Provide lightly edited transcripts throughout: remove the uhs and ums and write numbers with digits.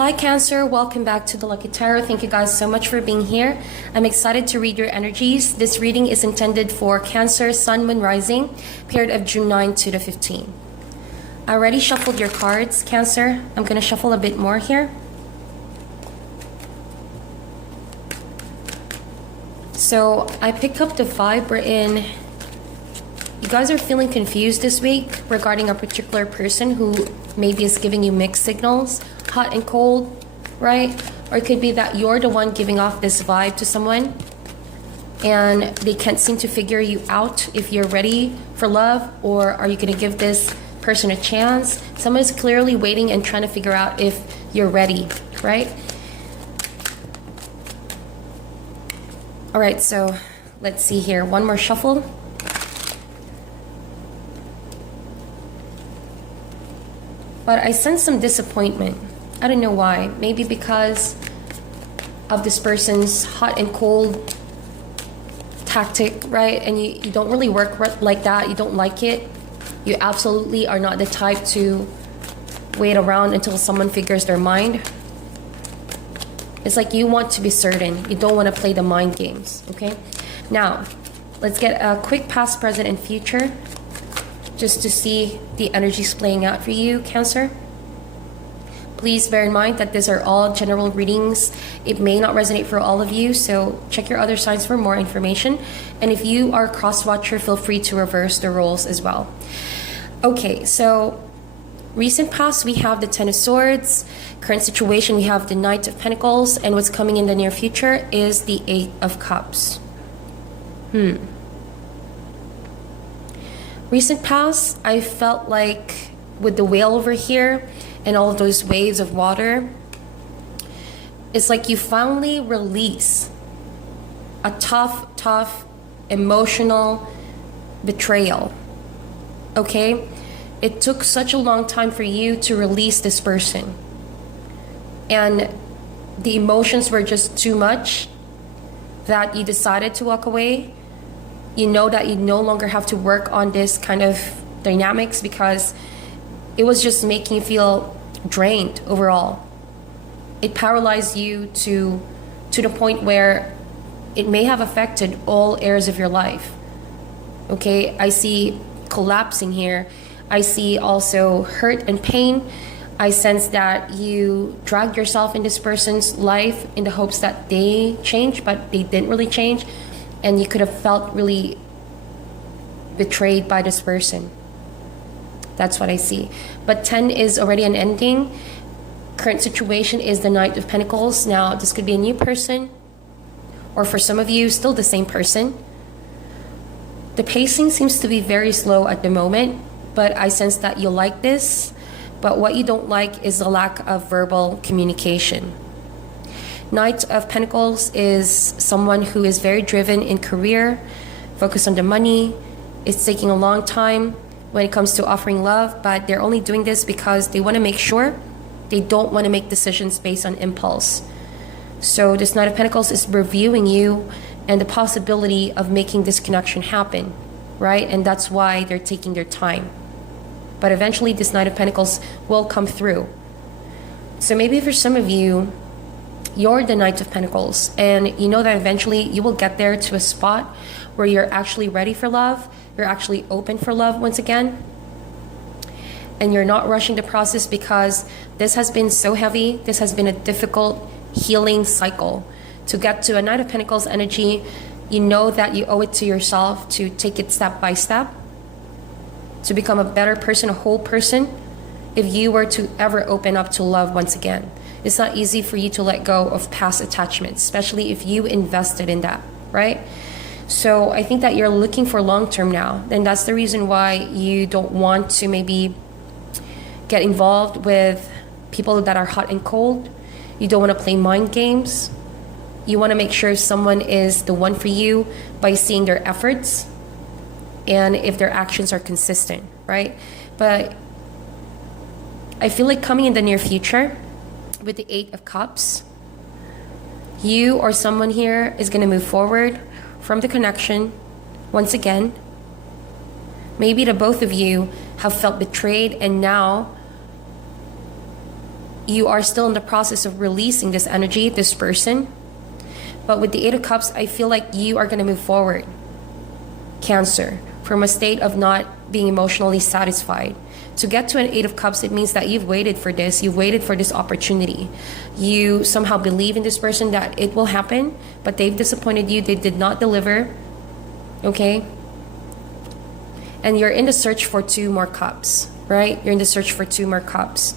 Hi Cancer, welcome back to the Lucky Tarot. Thank you guys so much for being here. I'm excited to read your energies. This reading is intended for Cancer, Sun, Moon, Rising, period of June 9 to the 15th. I already shuffled your cards, Cancer. I'm going to shuffle a bit more here. So I pick up the vibe we're in. You guys are feeling confused this week regarding a particular person who maybe is giving you mixed signals, hot and cold, right? Or it could be that you're the one giving off this vibe to someone and they can't seem to figure you out if you're ready for love, or are you going to give this person a chance? Someone is clearly waiting and trying to figure out if you're ready, right? All right, so let's see here. One more shuffle. But I sense some disappointment. I don't know why. Maybe because of this person's hot and cold tactic, right? And you don't really work like that. You don't like it. You absolutely are not the type to wait around until someone figures their mind. It's like you want to be certain. You don't want to play the mind games, okay? Now, let's get a quick past, present, and future just to see the energies playing out for you, Cancer. Please bear in mind that these are all general readings. It may not resonate for all of you, so check your other signs for more information. And if you are a cross-watcher, feel free to reverse the roles as well. Okay, so recent past, we have the Ten of Swords. Current situation, we have the Knight of Pentacles. And what's coming in the near future is the Eight of Cups. Recent past, I felt like with the whale over here and all of those waves of water, it's like you finally release a tough, emotional betrayal, okay? It took such a long time for you to release this person. And the emotions were just too much that you decided to walk away. You know that you no longer have to work on this kind of dynamics because it was just making you feel drained overall. It paralyzed you to the point where it may have affected all areas of your life. Okay, I see collapsing here. I see also hurt and pain. I sense that you dragged yourself in this person's life in the hopes that they change, but they didn't really change. And you could have felt really betrayed by this person. That's what I see. But 10 is already an ending. Current situation is the Knight of Pentacles. Now, this could be a new person, or for some of you, still the same person. The pacing seems to be very slow at the moment, but I sense that you like this. But what you don't like is the lack of verbal communication. Knight of Pentacles is someone who is very driven in career, focused on the money. It's taking a long time when it comes to offering love, but they're only doing this because they want to make sure they don't want to make decisions based on impulse. So this Knight of Pentacles is reviewing you and the possibility of making this connection happen, right? And that's why they're taking their time. But eventually this Knight of Pentacles will come through. So maybe for some of you, you're the Knight of Pentacles, and you know that eventually you will get there to a spot where you're actually ready for love, you're actually open for love once again, and you're not rushing the process because this has been so heavy. This has been a difficult healing cycle. To get to a Knight of Pentacles energy, you know that you owe it to yourself to take it step by step, to become a better person, a whole person, if you were to ever open up to love once again. It's not easy for you to let go of past attachments, especially if you invested in that, right? So I think that you're looking for long-term now. And that's the reason why you don't want to maybe get involved with people that are hot and cold. You don't want to play mind games. You want to make sure someone is the one for you by seeing their efforts and if their actions are consistent, right? But I feel like coming in the near future, with the Eight of Cups, you or someone here is going to move forward from the connection once again. Maybe the both of you have felt betrayed, and now you are still in the process of releasing this energy, this person. But with the Eight of Cups, I feel like you are going to move forward, Cancer, from a state of not being emotionally satisfied. To get to an Eight of Cups, it means that you've waited for this. You've waited for this opportunity. You somehow believe in this person that it will happen, but they've disappointed you. They did not deliver. Okay? And you're in the search for 2 more cups, right? You're in the search for 2 more cups.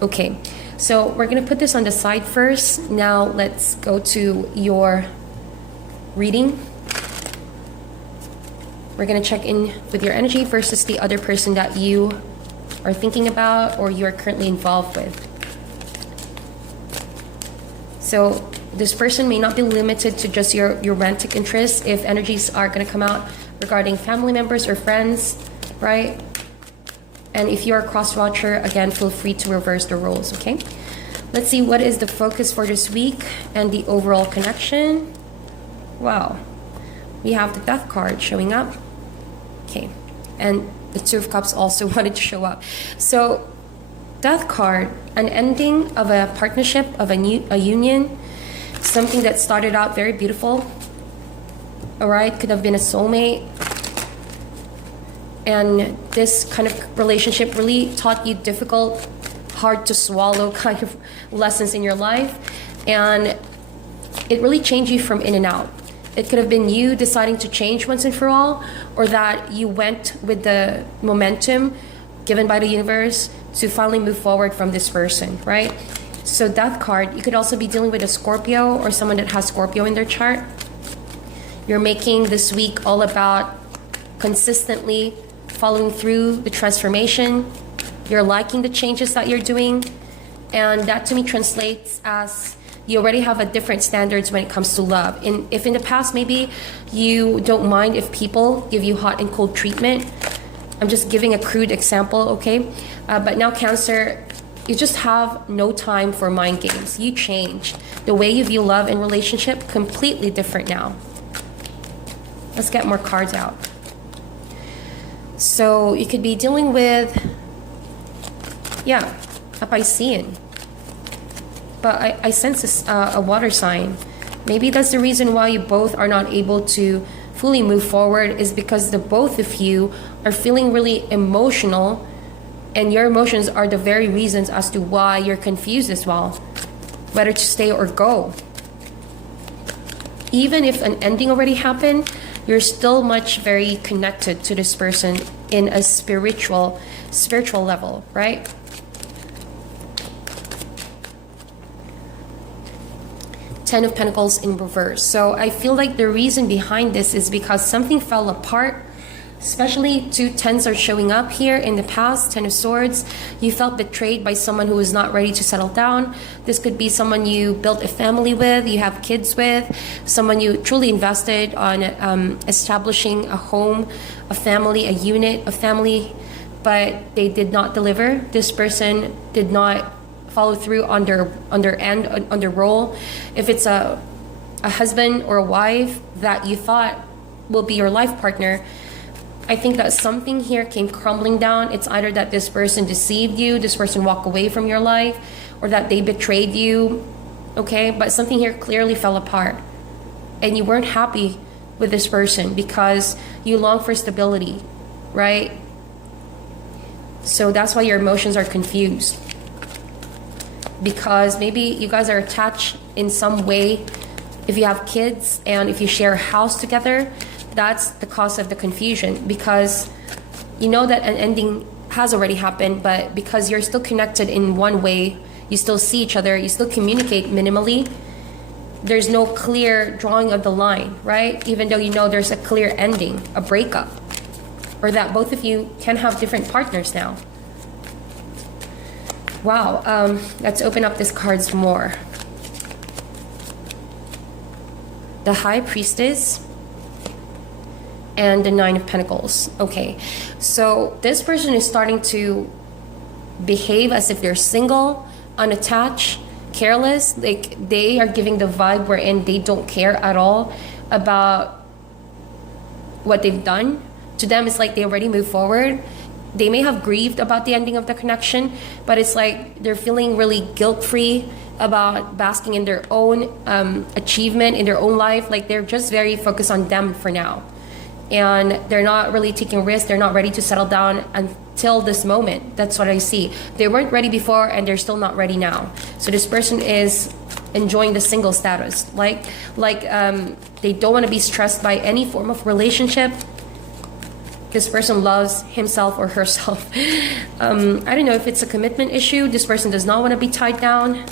Okay, so we're going to put this on the side first. Now let's go to your reading. We're going to check in with your energy versus the other person that you are thinking about or you are currently involved with. So this person may not be limited to just your romantic interests. If energies are going to come out regarding family members or friends, right? And if you're a cross-watcher, again, feel free to reverse the roles, okay? Let's see what is the focus for this week and the overall connection. Wow. We have the Death card showing up. Okay. And the Two of Cups also wanted to show up. So, Death card, an ending of a partnership, of a union, something that started out very beautiful. All right, could have been a soulmate. And this kind of relationship really taught you difficult, hard to swallow kind of lessons in your life. And it really changed you from in and out. It could have been you deciding to change once and for all, or that you went with the momentum given by the universe to finally move forward from this person, right? So Death card, you could also be dealing with a Scorpio or someone that has Scorpio in their chart. You're making this week all about consistently following through the transformation. You're liking the changes that you're doing. And that to me translates as you already have a different standards when it comes to love. If in the past, maybe you don't mind if people give you hot and cold treatment. I'm just giving a crude example, okay? But now Cancer, you just have no time for mind games. You changed. The way you view love and relationship, completely different now. Let's get more cards out. So you could be dealing with, a Piscean. But I sense a water sign. Maybe that's the reason why you both are not able to fully move forward, is because the both of you are feeling really emotional, and your emotions are the very reasons as to why you're confused as well, whether to stay or go. Even if an ending already happened, you're still very connected to this person in a spiritual level, right? Ten of Pentacles in reverse. So I feel like the reason behind this is because something fell apart, especially 2 tens are showing up here in the past. 10 of Swords, you felt betrayed by someone who was not ready to settle down. This could be someone you built a family with, you have kids with, someone you truly invested on establishing a home, a family, a unit, a family, but they did not deliver. This person did not follow through on their role. If it's a husband or a wife that you thought will be your life partner, I think that something here came crumbling down. It's either that this person deceived you, this person walked away from your life, or that they betrayed you, okay? But something here clearly fell apart. And you weren't happy with this person because you long for stability, right? So that's why your emotions are confused. Because maybe you guys are attached in some way. If you have kids and if you share a house together, that's the cause of the confusion, because you know that an ending has already happened, but because you're still connected in one way, you still see each other, you still communicate minimally, there's no clear drawing of the line, right? Even though you know there's a clear ending, a breakup, or that both of you can have different partners now. Wow, let's open up these cards more. The High Priestess and the Nine of Pentacles. Okay, so this person is starting to behave as if they're single, unattached, careless. Like they are giving the vibe wherein they don't care at all about what they've done. To them, it's like they already moved forward. they may have grieved about the ending of the connection, but it's like they're feeling really guilt-free about basking in their own achievement in their own life. Like they're just very focused on them for now, and they're not really taking risks. They're not ready to settle down until this moment. That's what I see. They weren't ready before, and they're still not ready now. So this person is enjoying the single status, like they don't want to be stressed by any form of relationship. This person loves himself or herself. I don't know if it's a commitment issue. This person does not want to be tied down,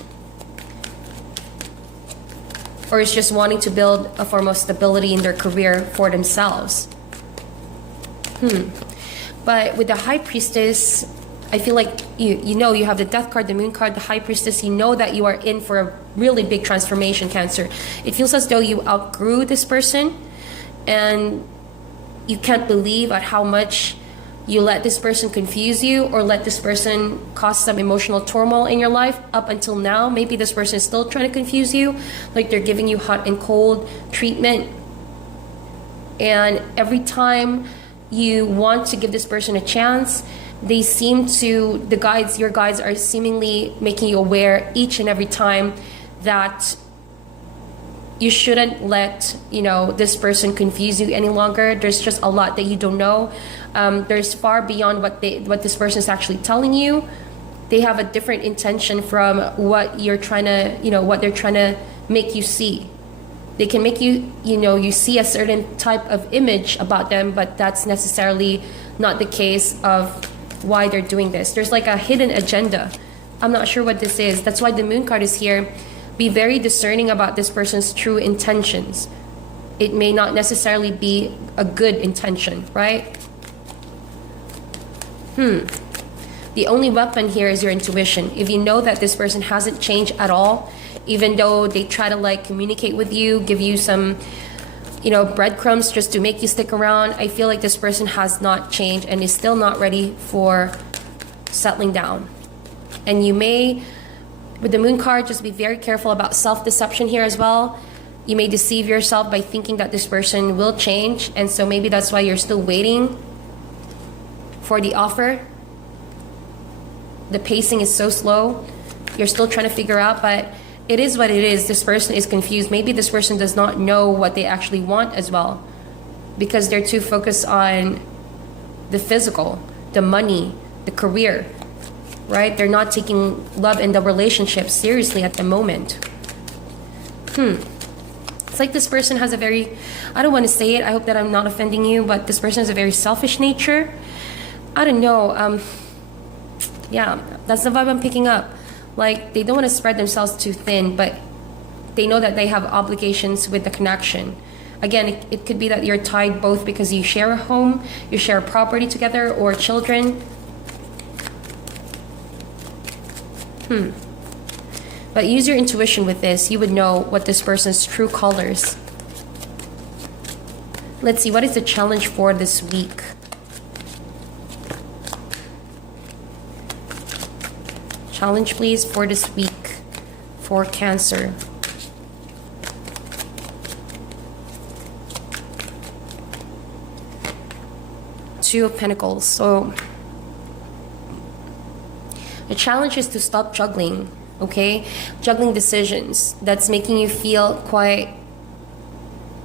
or is just wanting to build a form of stability in their career for themselves. But with the High Priestess, I feel like you know, you have the Death card, the Moon card, the High Priestess. You know that you are in for a really big transformation, Cancer. It feels as though you outgrew this person, and you can't believe at how much you let this person confuse you, or let this person cause some emotional turmoil in your life up until now. Maybe this person is still trying to confuse you, like they're giving you hot and cold treatment. And every time you want to give this person a chance, they seem to, your guides are seemingly making you aware each and every time that you shouldn't let, this person confuse you any longer. There's just a lot that you don't know. There's far beyond what this person is actually telling you. They have a different intention from what you're trying to, what they're trying to make you see. They can make you, you see a certain type of image about them, but that's necessarily not the case of why they're doing this. There's like a hidden agenda. I'm not sure what this is. That's why the Moon card is here. Be very discerning about this person's true intentions. It may not necessarily be a good intention, right? The only weapon here is your intuition. If you know that this person hasn't changed at all, even though they try to communicate with you, give you some, breadcrumbs just to make you stick around, I feel like this person has not changed and is still not ready for settling down. And you may, with the Moon card, just be very careful about self-deception here as well. You may deceive yourself by thinking that this person will change, and so maybe that's why you're still waiting for the offer. The pacing is so slow. You're still trying to figure out, but it is what it is. This person is confused. Maybe this person does not know what they actually want as well, because they're too focused on the physical, the money, the career, right? They're not taking love and the relationship seriously at the moment. It's like this person has a very, I don't want to say it, I hope that I'm not offending you, but this person has a very selfish nature. I don't know. Yeah, that's the vibe I'm picking up. Like, they don't want to spread themselves too thin, but they know that they have obligations with the connection. Again, it could be that you're tied both because you share a home, you share a property together, or children. But use your intuition with this. You would know what this person's true colors. Let's see, what is the challenge for this week? Challenge, please, for this week for Cancer. Two of Pentacles. So the challenge is to stop juggling, okay? Juggling decisions. That's making you feel quite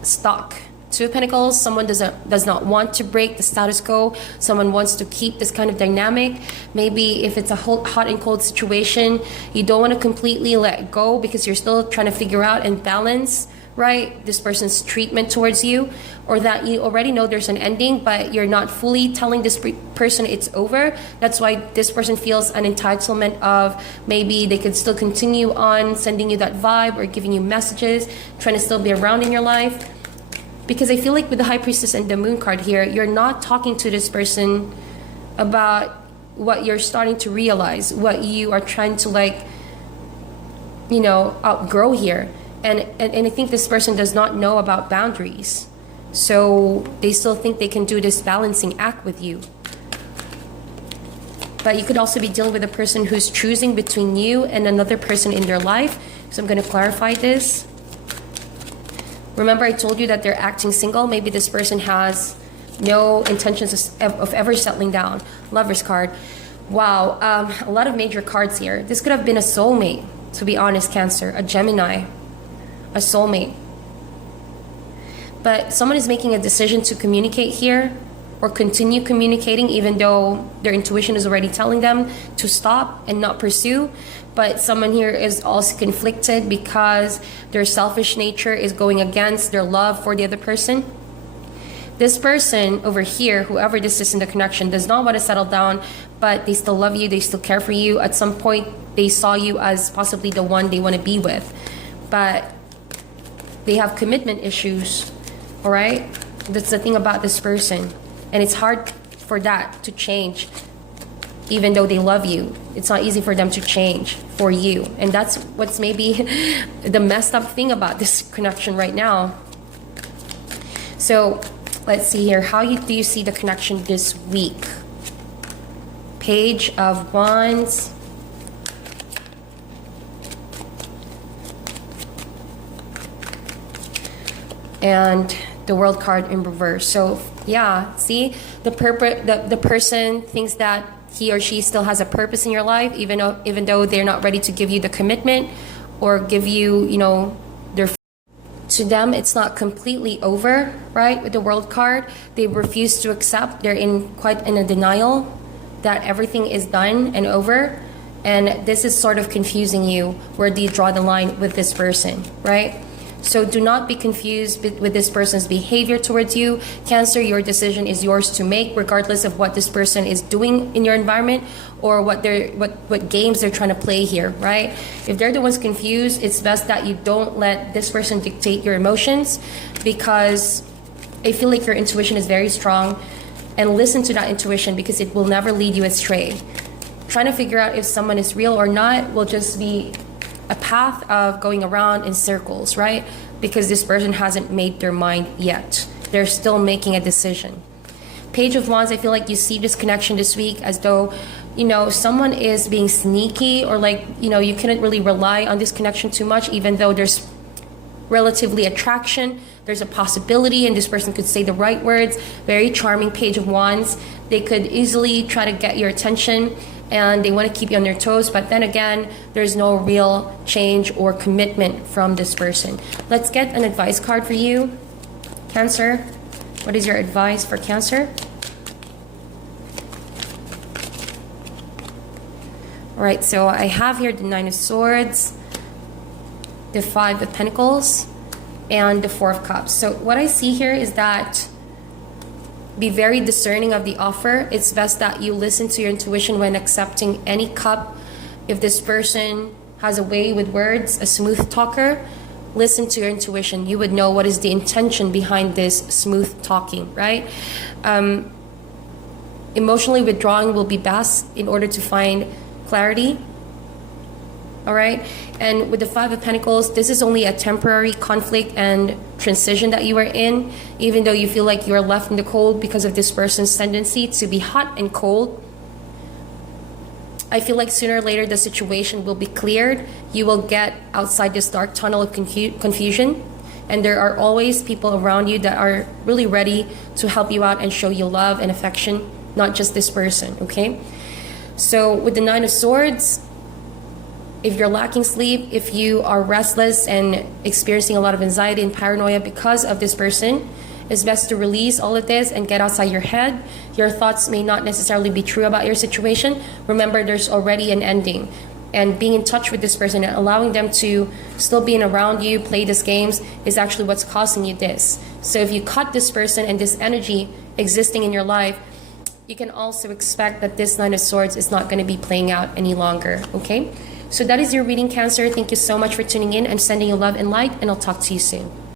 stuck. Two of Pentacles, someone does not want to break the status quo. Someone wants to keep this kind of dynamic. Maybe if it's a hot and cold situation, you don't want to completely let go because you're still trying to figure out and balance, right, this person's treatment towards you, or that you already know there's an ending, but you're not fully telling this person it's over. That's why this person feels an entitlement of maybe they could still continue on sending you that vibe or giving you messages, trying to still be around in your life. Because I feel like with the High Priestess and the Moon card here, you're not talking to this person about what you're starting to realize, what you are trying to outgrow here. And I think this person does not know about boundaries. So they still think they can do this balancing act with you. But you could also be dealing with a person who's choosing between you and another person in their life. So I'm going to clarify this. Remember, I told you that they're acting single. Maybe this person has no intentions of ever settling down. Lover's card. Wow, a lot of major cards here. This could have been a soulmate, to be honest, Cancer. A Gemini, a soulmate. But someone is making a decision to communicate here or continue communicating even though their intuition is already telling them to stop and not pursue. But someone here is also conflicted because their selfish nature is going against their love for the other person. This person over here, whoever this is in the connection, does not want to settle down, but they still love you, they still care for you. At some point, they saw you as possibly the one they want to be with. But they have commitment issues, all right? That's the thing about this person. And it's hard for that to change, even though they love you. It's not easy for them to change for you. And that's what's maybe the messed up thing about this connection right now. So let's see here. How do you see the connection this week? Page of Wands. And the World card in reverse. So yeah, see, the person thinks that he or she still has a purpose in your life, even though they're not ready to give you the commitment or give you, you know, their. To them, it's not completely over, right? With the World card, they refuse to accept. They're quite in a denial that everything is done and over. And this is sort of confusing you. Where do you draw the line with this person, right? So do not be confused with this person's behavior towards you. Cancer, your decision is yours to make, regardless of what this person is doing in your environment or what games they're trying to play here, right? If they're the ones confused, it's best that you don't let this person dictate your emotions, because I feel like your intuition is very strong, and listen to that intuition because it will never lead you astray. Trying to figure out if someone is real or not will just be a path of going around in circles, right? Because this person hasn't made their mind yet. They're still making a decision. Page of Wands, I feel like you see this connection this week as though, you know, someone is being sneaky, or like, you know, you couldn't really rely on this connection too much, even though there's relatively attraction. There's a possibility, and this person could say the right words. Very charming Page of Wands. They could easily try to get your attention, and they want to keep you on their toes, but then again, there's no real change or commitment from this person. Let's get an advice card for you, Cancer. What is your advice for Cancer? All right, so I have here the Nine of Swords, the Five of Pentacles, and the Four of Cups. So what I see here is that be very discerning of the offer. It's best that you listen to your intuition when accepting any cup. If this person has a way with words, a smooth talker, listen to your intuition. You would know what is the intention behind this smooth talking, right? Emotionally withdrawing will be best in order to find clarity. All right, and with the Five of Pentacles, this is only a temporary conflict and transition that you are in, even though you feel like you are left in the cold because of this person's tendency to be hot and cold. I feel like sooner or later the situation will be cleared. You will get outside this dark tunnel of confusion, and there are always people around you that are really ready to help you out and show you love and affection, not just this person, okay? So with the Nine of Swords, if you're lacking sleep, if you are restless and experiencing a lot of anxiety and paranoia because of this person, it's best to release all of this and get outside your head. Your thoughts may not necessarily be true about your situation. Remember, there's already an ending. And being in touch with this person and allowing them to still being around you, play these games, is actually what's causing you this. So if you cut this person and this energy existing in your life, you can also expect that this Nine of Swords is not going to be playing out any longer, okay? So that is your reading, Cancer. Thank you so much for tuning in. I'm sending you love and light, and I'll talk to you soon.